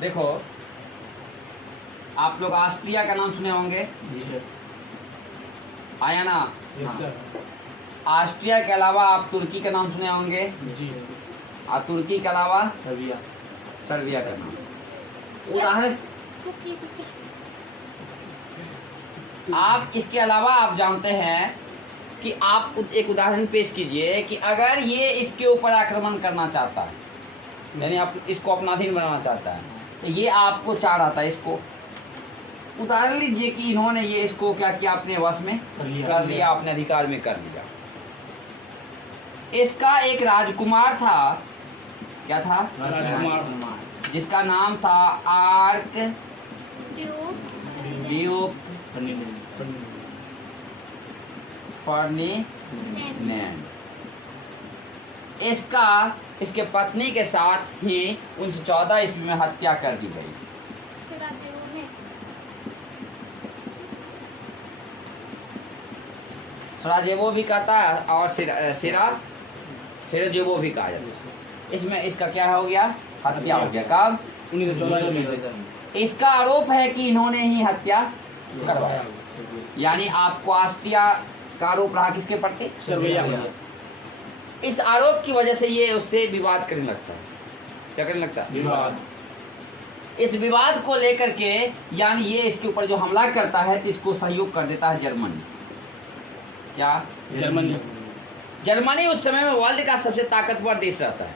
देखो, आप लोग ऑस्ट्रिया का नाम सुने होंगे, जी सर। आया ना। Yes sir. ऑस्ट्रिया के अलावा आप तुर्की का नाम सुने होंगे, जी। और तुर्की के अलावा सर्बिया। सर्बिया का नाम। उदाहरण आप इसके अलावा आप जानते हैं कि आप एक उदाहरण पेश कीजिए कि अगर ये इसके ऊपर आक्रमण करना चाहता है, यानी आप इसको अपना अधीन बनाना चाहता है, तो ये आपको चाह रहा था इसको। उदाहरण लीजिए कि इन्होंने ये इसको क्या किया, अपने वश में कर लिया, अपने अधिकार में कर लिया। इसका एक राजकुमार था, क्या था? राजकुमार। जिसका नाम था आर्क ड्यूक फर्डिनेंड। इसका इसके पत्नी के साथ ही 1914 ईस्वी में हत्या कर दी गई। सराजेवो भी कहता है और सेराजेवो भी कहा जाता है। इसमें इसका क्या हो गया? हत्या हो गया। कब? 1914 में। इसका आरोप है कि इन्होंने ही हत्या करवाया, यानी आपको ऑस्ट्रिया का आरोप रहा किसके प्रति? सर्बिया। इस आरोप की वजह से ये उससे विवाद करने लगता है। क्या करने लगता है? विवाद। इस विवाद को लेकर के, यानी ये इसके ऊपर जो हमला करता है तो इसको सहयोग कर देता है जर्मनी। क्या? जर्मनी। जर्मनी उस समय में वर्ल्ड का सबसे ताकतवर देश रहता है।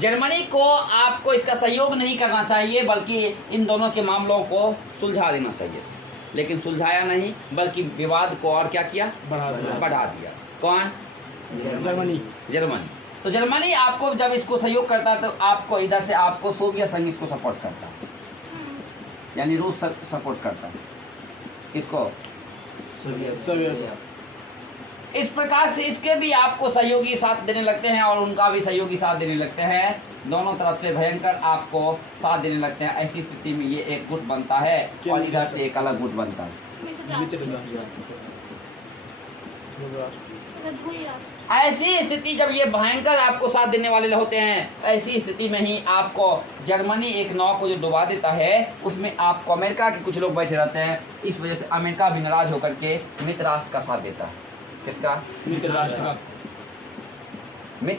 जर्मनी को आपको इसका सहयोग नहीं करना चाहिए, बल्कि इन दोनों के मामलों को सुलझा देना चाहिए, लेकिन सुलझाया नहीं, बल्कि विवाद को और क्या किया? बढ़ा दिया। कौन? जर्मनी। तो जर्मनी आपको जब इसको सहयोग करता है तो आपको इधर से आपको सोवियत संघ इसको सपोर्ट करता है, यानी रूस सपोर्ट करता है। किसको? सर्बिया। इस प्रकार से इसके भी आपको सहयोगी साथ देने लगते हैं और उनका भी सहयोगी साथ देने लगते हैं। दोनों तरफ से भयंकर आपको साथ देने लगते हैं। ऐसी स्थिति में ये एक गुट बनता है और इधर से एक अलग गुट बनता है। ऐसी स्थिति जब ये भयंकर आपको साथ देने वाले होते हैं, ऐसी स्थिति में ही आपको जर्मनी एक नाव को जो डुबा देता है, उसमें आपको अमेरिका के कुछ लोग बैठे रहते हैं। इस वजह से अमेरिका भी नाराज होकर के मित्र राष्ट्र का साथ देता है। किसका? मित्र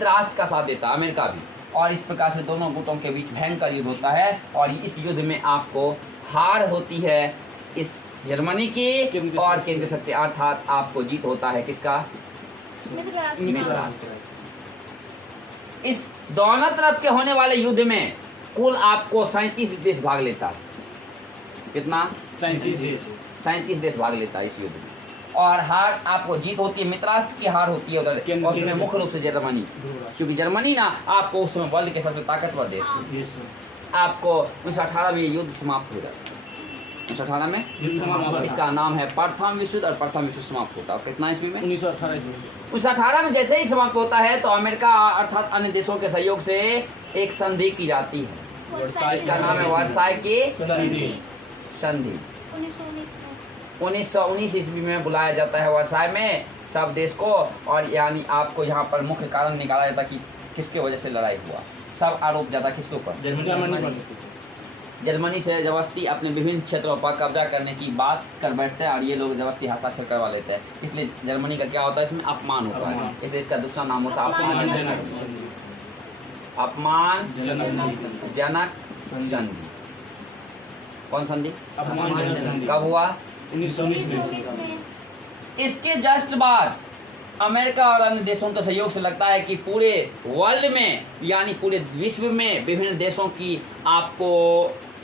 राष्ट्र का साथ देता है अमेरिका भी। और इस प्रकार से दोनों गुटों के बीच भयंकर युद्ध होता है और इस युद्ध में आपको हार होती है इस जर्मनी की और केंद्र शक्ति, अर्थात आपको जीत होता है किसका? मित्र राष्ट्र। इस दोनों तरफ के होने वाले युद्ध में कुल आपको 37 देश भाग लेता है। कितना? 37 देश भाग लेता है इस युद्ध में। और हार आपको जीत होती है मित्र राष्ट्र की, हार होती है उधर, और उसमें मुख्य रूप से जर्मनी, क्योंकि जर्मनी ना आपको उस समय वर्ल्ड के सबसे ताकतवर देश थी। आपको 1918 में युद्ध समाप्त हो जाता है। 1918 में इसका नाम है प्रथम विश्व युद्ध, और प्रथम विश्व समाप्त होता है कितना ईस्वी में? 1918 में जैसे ही समाप्त होता है तो अमेरिका अर्थात अन्य देशों के सहयोग से एक संधि की जाती है। इसका नाम है वर्साई की संधि। 1919 ईस्वी में बुलाया जाता है वर्साई में सब देश को, और यानी आपको यहाँ पर मुख्य कारण निकाला जाता कि किसके वजह से लड़ाई हुआ। सब आरोप जाता किसके ऊपर? जर्मनी से जबरदस्ती अपने विभिन्न क्षेत्रों पर कब्जा करने की बात कर बैठते हैं और ये लोग जबरदस्ती हस्ताक्षर करवा लेते हैं। इसलिए जर्मनी का क्या होता है? इसमें अपमान होता है, इसलिए इसका दूसरा नाम होता है अपमानजनक संधि। कौन संधि? कब हुआ? 1919 में। इसके जस्ट बाद अमेरिका और अन्य देशों के सहयोग से लगता है कि पूरे वर्ल्ड में, यानी पूरे विश्व में विभिन्न देशों की आपको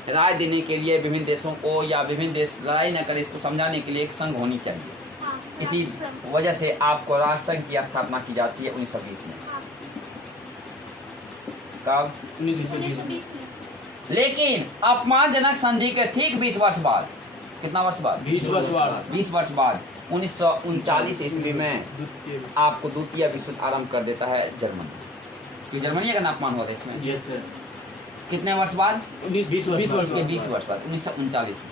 राय देने के लिए, विभिन्न देशों को या विभिन्न देश लड़ाई न करे इसको समझाने के लिए एक संघ होनी चाहिए। इसी वजह से आपको राष्ट्र संघ की स्थापना की जाती है 1920 में। कब? 1920 में। लेकिन अपमानजनक संधि के ठीक 20 वर्ष बाद, कितना वर्ष बाद? 20 वर्ष बाद 1939 ईस्वी में आपको द्वितीय विश्व युद्ध आरंभ कर देता है जर्मनी। तो जर्मनी का अपमान हुआ था इसमें। Yes sir. कितने वर्ष बाद? 20 वर्ष बाद 1939 में।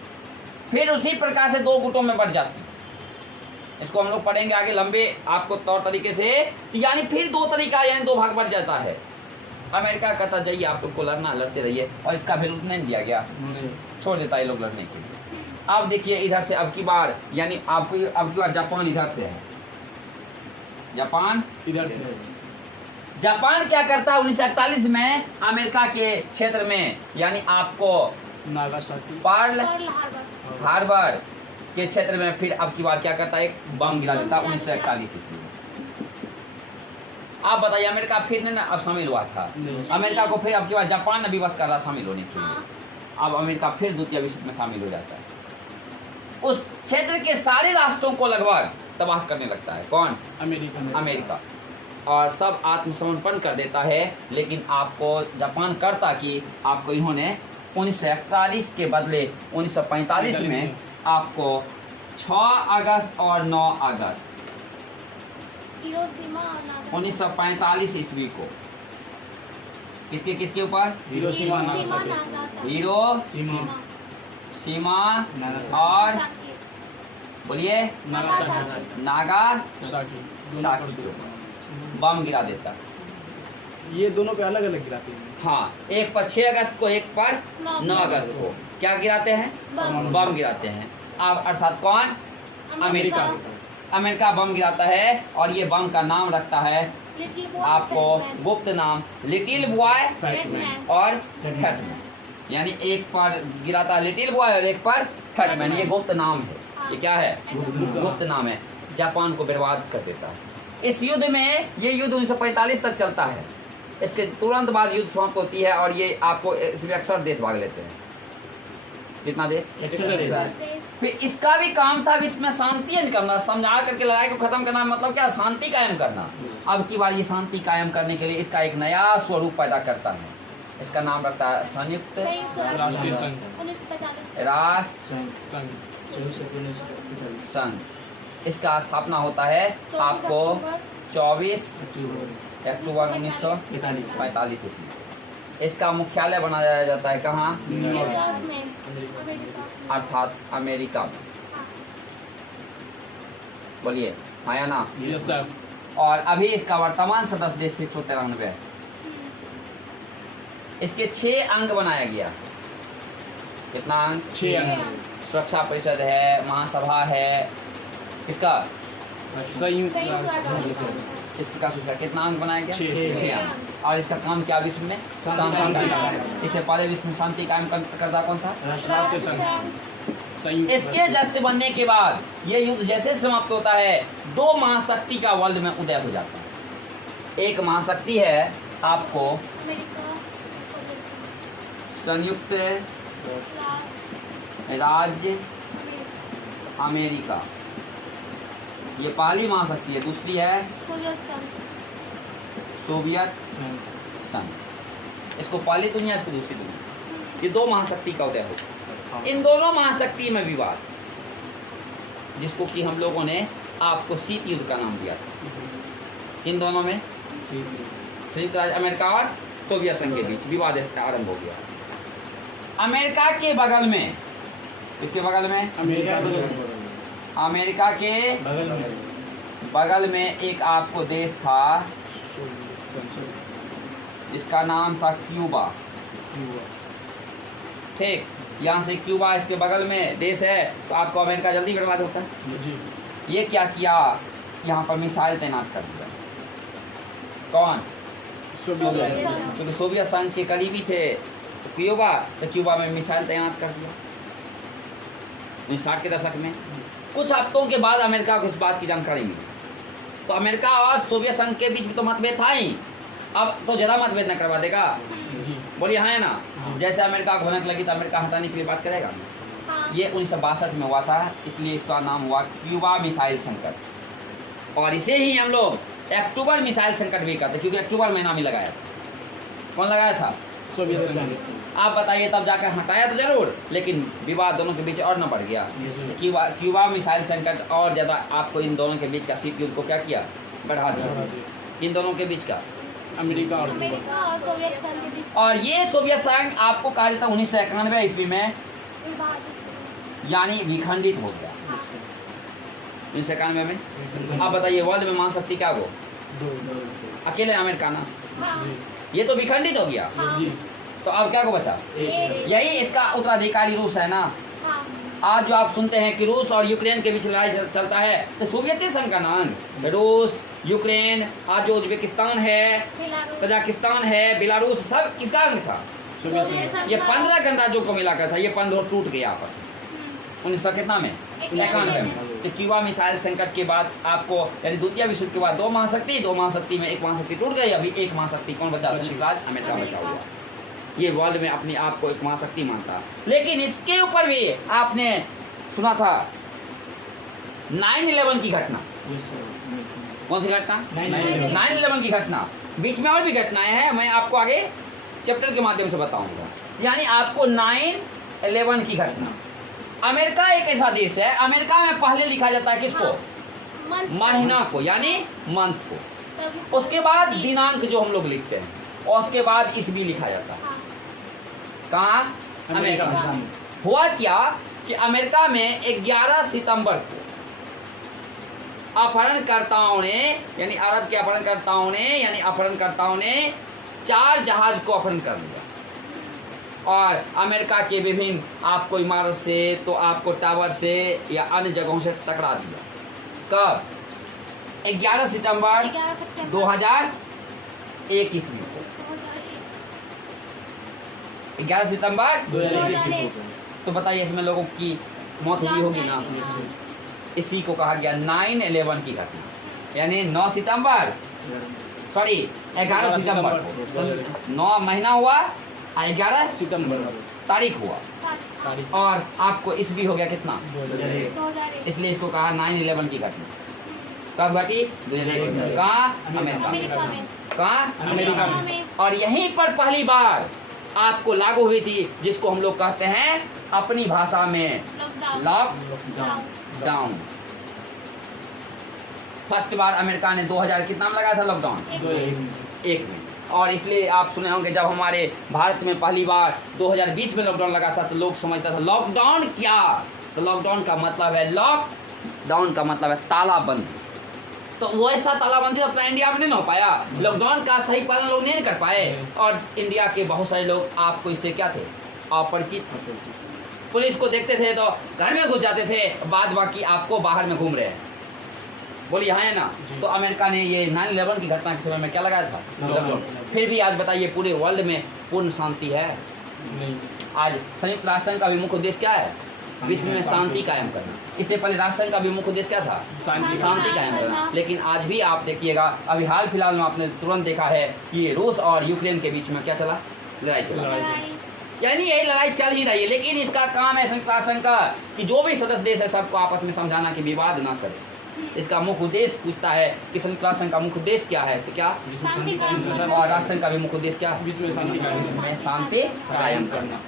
फिर उसी प्रकार से दो गुटों में बढ़ जाती है। इसको हम लोग पढ़ेंगे आगे लंबे आपको तौर तरीके से, यानी फिर दो तरीका, यानी दो भाग बढ़ जाता है। अमेरिका कहता जाइए आप लोग को लड़ना, लड़ते रहिए, और इसका वैल्यू नहीं दिया गया, छोड़ देता है ये लोग लड़ने के लिए। अब देखिए इधर से अब की बार, यानी आपको अब की बार जापान इधर से है, जापान इधर से जापान क्या करता है 1941 में अमेरिका के क्षेत्र में, यानी आपको नागासाकी पर्ल हाँ। हार्बर के क्षेत्र में फिर अब की बार क्या करता है, एक बम गिरा देता है 1941 ईस्वी में। आप बताइए अमेरिका फिर नहीं ना अब शामिल हुआ था, अमेरिका को फिर अब की बार जापान ने विवश कर रहा शामिल होने के लिए। अब अमेरिका फिर द्वितीय विश्व में शामिल हो जाता है, उस क्षेत्र के सारे राष्ट्रों को लगभग तबाह करने लगता है। कौन? अमेरिका। और सब आत्मसमर्पण कर देता है, लेकिन आपको जापान करता कि आपको इन्होंने 1941 के बदले 1945 में आपको 6 अगस्त और 9 अगस्त हिरोशिमा और नागासाकी 1945 ईस्वी को किसके किसके ऊपर? Hiroshima Nagasaki. हिरोशिमा सीमा और बोलिए नागा साकी के ऊपर बम गिरा देता। ये दोनों पे अलग अलग गिराते हैं। हाँ, एक पर 6 अगस्त को, एक पर 9 अगस्त को क्या गिराते हैं? बम गिराते हैं। अब अर्थात कौन? अमेरिका अमेरिका बम गिराता है, और ये बम का नाम रखता है आपको गुप्त नाम लिटिल बॉय और फैटमैन, यानी एक पर गिराता है लिटिल बॉय और एक पर फैटमैन। ये गुप्त नाम है, ये क्या है? गुप्त नाम है। जापान को बर्बाद कर देता है। इस युद्ध में, ये युद्ध 1945 तक चलता है, इसके तुरंत बाद युद्ध समाप्त होती है, और ये आपको इसमें अक्सर देश भाग लेते हैं। कितना देश? फिर इसका भी काम था विश्व में शांति करना, समझा करके लड़ाई को खत्म करना, मतलब क्या? शांति कायम करना। अब की बार ये शांति कायम करने के लिए इसका एक नया स्वरूप पैदा करता है, इसका नाम रखता है संयुक्त राष्ट्रीय संघ राष्ट्र संघ। इसका स्थापना होता है आपको 24 अक्टूबर 1945 ईस्वी। इसका मुख्यालय बनाया जाता है कहाँ? अर्थात अमेरिका में। बोलिए आया ना? Yes sir. और अभी इसका वर्तमान सदस्य देश 193 है। इसके 6 अंग बनाया गया। कितना अंग? 6 अंग। सुरक्षा परिषद है, महासभा है, इसका संयुक्त इस प्रकार से इसका कितना अंग बनाया गया? 6 अंग। और इसका काम क्या विश्व में? शांति कायम। इससे पहले विश्व में शांति कायम करता कौन था? राष्ट्रीय संघ। इसके जस्ट बनने के बाद ये युद्ध जैसे समाप्त होता है, 2 महाशक्ति का वर्ल्ड में उदय हो जाता है। एक महाशक्ति है आपको संयुक्त राज्य अमेरिका, ये पहली महाशक्ति है। दूसरी है सोवियत संघ। इसको पहली दुनिया, इसको दूसरी दुनिया। ये 2 महाशक्ति का उदय हो। इन दोनों महाशक्ति में विवाद, जिसको कि हम लोगों ने आपको शीत युद्ध का नाम दिया था। इन दोनों में संयुक्त राज्य अमेरिका और सोवियत संघ के बीच विवाद आरंभ हो गया। अमेरिका के बगल में, इसके बगल में अमेरिका के बगल में एक आपको देश था जिसका नाम था क्यूबा। ठीक, यहाँ से क्यूबा इसके बगल में देश है, तो आपको अमेरिका जल्दी बर्बाद होता है। ये क्या किया? यहाँ पर मिसाइल तैनात कर दिया। कौन? क्योंकि सोवियत संघ के करीबी थे क्यूबा, तो क्यूबा में मिसाइल तैनात कर दिया 1960 के दशक में। कुछ हफ्तों के बाद अमेरिका को इस बात की जानकारी मिली, तो अमेरिका और सोवियत संघ के बीच में तो मतभेद था ही, अब तो ज़्यादा मतभेद न करवा देगा। बोलिए हाँ है ना? जैसे अमेरिका को भनक लगी तो अमेरिका हटाने के लिए बात करेगा। ये 1962 में हुआ था, इसलिए इसका नाम हुआ क्यूबा मिसाइल संकट। और इसे ही हम लोग अक्टूबर मिसाइल संकट भी कहते, क्योंकि अक्टूबर महीना में लगाया था। कौन लगाया था? सोवियत संघ। आप बताइए, तब जाकर हटाया तो जरूर, लेकिन विवाद दोनों के बीच और न बढ़ गया। क्यूबा मिसाइल संकट और ज़्यादा आपको इन दोनों के बीच का शीत युद्ध को क्या किया? बढ़ा दिया। इन दोनों के बीच का अमेरिका और सोवियत संघ के बीच। और ये सोवियत संघ आपको कहा जाता है 1991 ईस्वी में, यानी विखंडित हो गया 1991 में। आप बताइए वर्ल्ड में महाशक्ति क्या वो? अकेले अमेरिका ना, ये तो विखंडित हो गया। जी तो अब क्या को बचा? यही इसका उत्तराधिकारी रूस है ना। हाँ। आज जो आप सुनते हैं कि रूस और यूक्रेन के बीच लड़ाई चलता है, तो सोवियत संघ का नाम रूस, यूक्रेन, आज जो उज्बेकिस्तान है, बेलारूस। कजाकिस्तान है, बेलारूस, सब किसका अंग था? सोवियत सोवियत संघ। संघ ये का- 15 गणराज्यों को मिलाकर था। ये 15 टूट गया आपस में 1900 कितना में? 91 में। तो क्यूबा मिसाइल संकट के बाद आपको, यानी द्वितीय विश्व युद्ध के बाद दो महाशक्ति में एक महाशक्ति टूट गई। अभी एक महाशक्ति कौन बचा? संयुक्त राज्य अमेरिका बचा हुआ। ये वर्ल्ड में अपने आप को एक महाशक्ति मानता है। लेकिन इसके ऊपर भी आपने सुना था 9/11 की घटना। कौन सी घटना? 9/11 9/11 की घटना। बीच में और भी घटनाएं हैं, मैं आपको आगे चैप्टर के माध्यम से बताऊंगा। यानी आपको 9/11 की घटना। अमेरिका एक ऐसा देश है, अमेरिका में पहले लिखा जाता है किसको? महीना को, यानी मंथ को। उसके बाद दिनांक जो हम लोग लिखते हैं, और उसके बाद ईस्वी लिखा जाता है। कहाँ? अमेरिका में। हुआ क्या कि अमेरिका में 11 सितंबर को अपहरणकर्ताओं ने, यानी अरब के अपहरणकर्ताओं ने, यानी अपहरणकर्ताओं ने 4 जहाज को अपहरण कर लिया और अमेरिका के विभिन्न आपको इमारत से, तो आपको टावर से या अन्य जगहों से टकरा दिया। कब? 11 सितंबर 2001 ईस्वी को। 11 सितंबर 2021 तो बताइए इसमें लोगों की मौत हुई होगी ना। इसी को कहा गया 9/11 की घटना, यानी 9 सितंबर, सॉरी 11 सितंबर को 9 महीना हुआ, 11 सितंबर तारीख हुआ, तारीख और आपको ईस्वी हो गया कितना? 2001। इसलिए इसको कहा 9/11 की घटना। कब घटी? 2001। कहाँ? अमेरिका में। कहाँ? अमेरिका में। और यहीं पर पहली बार आपको लागू हुई थी, जिसको हम लोग कहते हैं अपनी भाषा में लॉकडाउन। फर्स्ट बार अमेरिका ने 2000 कितना में लगाया था लॉकडाउन? 1 में। और इसलिए आप सुने होंगे जब हमारे भारत में पहली बार 2020 में लॉकडाउन लगा था, तो लोग समझता था लॉकडाउन क्या? तो लॉकडाउन का मतलब है, लॉकडाउन का मतलब है तालाबंदी। तो वो ऐसा तालाबंदी अपना इंडिया में नहीं हो पाया, लॉकडाउन का सही पालन लोग नहीं कर पाए, और इंडिया के बहुत सारे लोग आपको इससे क्या थे? अपरिचित। पुलिस को देखते थे तो घर में घुस जाते थे, बाद बाकी आपको बाहर में घूम रहे हैं। बोलिए हाँ है ना। तो अमेरिका ने ये 9/11 की घटना के समय में क्या लगाया था? लॉकडाउन। फिर भी आज बताइए पूरे वर्ल्ड में पूर्ण शांति है? नहीं। आज संयुक्त राष्ट्र संघ का भी मुख्य उद्देश्य क्या है? विश्व में शांति कायम करना। इससे पहले राष्ट्र संघ का भी मुख्य उद्देश्य क्या था? शांति कायम करना। लेकिन आज भी आप देखिएगा, अभी हाल फिलहाल में आपने तुरंत देखा है कि रूस और यूक्रेन के बीच में क्या चला? लड़ाई चला। यानी यही लड़ाई चल ही रही है। लेकिन इसका काम है संयुक्त राष्ट्र संघ का कि जो भी सदस्य देश है सबको आपस में समझाना कि विवाद ना करे। इसका मुख्य उद्देश्य पूछता है कि संयुक्त राष्ट्र संघ का मुख्य उद्देश्य क्या है, तो क्या? और राष्ट्र संघ का भी मुख्य उद्देश्य क्या है? विश्व में शांति कायम विश्व में शांति कायम करना।